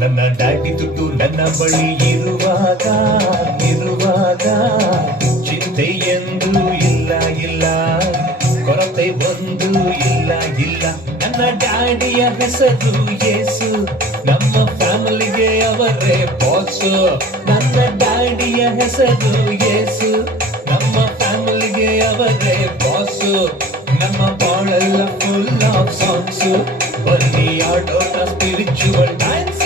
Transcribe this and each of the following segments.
ನನ್ನ ಡ್ಯಾಡಿ ದುಡ್ಡು ನನ್ನ ಬಳಿ ಇರುವಾಗ ಚಿಂತೆ ಎಂದು ಇಲ್ಲ ಇಲ್ಲ, ಕೊರತೆ ಒಂದು ಇಲ್ಲ ಇಲ್ಲ. ನನ್ನ ಡ್ಯಾಡಿಯ ಹೆಸರು ಯೇಸು, ನಮ್ಮ ಫ್ಯಾಮಿಲಿಗೆ ಅವರೇ ಬಾಸು. ನನ್ನ ಡ್ಯಾಡಿಯ ಹೆಸರು ಯೇಸು, ನಮ್ಮ ಫ್ಯಾಮಿಲಿಗೆ ಅವರೇ ಬಾಸು. ನಮ್ಮ ಬಾಳೆಲ್ಲ ಫುಲ್ ಆಫ್ ಸಾಂಗ್ಸು, ಬನ್ನಿ ಆಡೋಣ ಸ್ಪಿರಿಚುವಲ್ ಡ್ಯಾನ್ಸ್.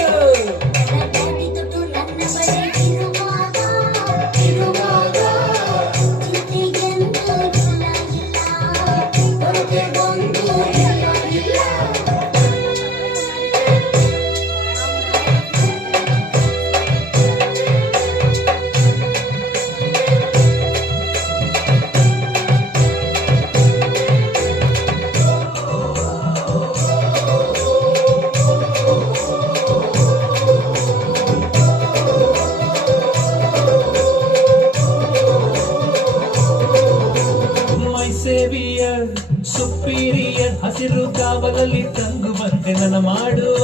ಸೇವಿಯರ್ ಸುಪೀರಿಯರ್, ಹಸಿರು ಕಾವಲಲ್ಲಿ ತಂಗು ಬಂದೆ ನನ್ನ ಮಾಡುವ.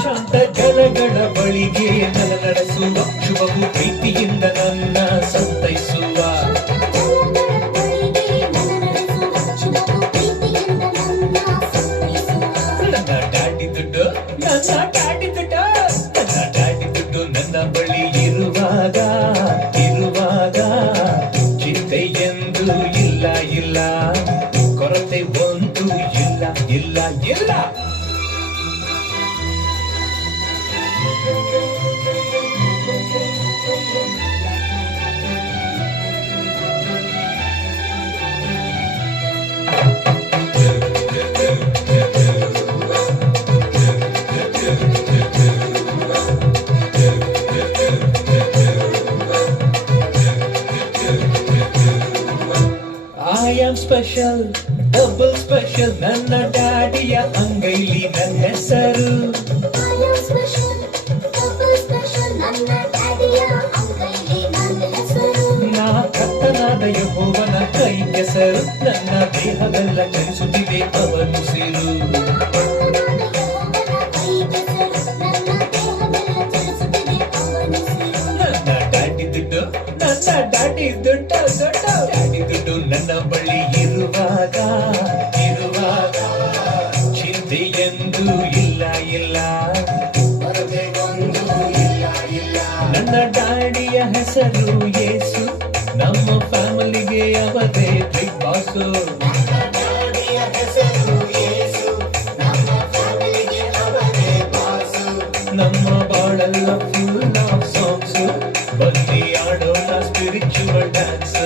ಶಾಂತ ಜನಗಳ ಬಳಿಗೆ ನನ್ನ ನಡೆಸುವ, ಶುಭವು ಪ್ರೀತಿಯಿಂದ ನನ್ನ ಸಂತೈಸುವ. ನನ್ನ ಡ್ಯಾಡಿ ದುಡ್ಡು, ನನ್ನ ಡ್ಯಾಡಿ ದುಡ್ಡು, ನನ್ನ ಡ್ಯಾಡಿ ದುಡ್ಡು ನನ್ನ ಬಳಿ ಇರುವಾಗ ಚಿಂತೆ ಎಂದು ಇಲ್ಲ ಇಲ್ಲ, ಕೊರತೆ ಒಂದು ಇಲ್ಲ ಇಲ್ಲ ಇಲ್ಲ. I am special, double special, ನನ್ನ ಡ್ಯಾಡಿಯ ಅಂಗೈಲಿ ನನ್ನ ಹೆಸರು. ನಾ ಕರ್ತನಾದ ಯೆಹೋವನ ಕೈ ಕೆಸರು, ನನ್ನ ದೇಹವೆಲ್ಲ ಚಲಿಸುತ್ತಿದೆ ಅವನು ಸಿರು. ನನ್ನ ಡ್ಯಾಡಿ ದುಡ್ಡು, ನನ್ನ ಡ್ಯಾಡಿ ದುಡ್ಡು, ಡ್ಯಾಡಿ ದುಡ್ಡು ನನ್ನ ಬಳಿ ಇರುವಾಗ ಚಿಂತೆ ಎಂದು ಇಲ್ಲ ಇಲ್ಲ, ಕೊರತೆ ಒಂದು ಇಲ್ಲ ಇಲ್ಲ. ನನ್ನ ಡ್ಯಾಡಿಯ ಹೆಸರು ಯೇಸು, ನಮ್ಮ ಫ್ಯಾಮಿಲಿಗೆ ಅವರೇ ಬಿಗ್ ಬಾಸು. ನಮ್ಮ ಬಾಳೆಲ್ಲ ಫುಲ್ ಆಫ್ ಸಾಂಗ್ಸು, ಬನ್ನಿ ಆಡೋಣ ಸ್ಪಿರಿಚುವಲ್ ಡ್ಯಾನ್ಸ್.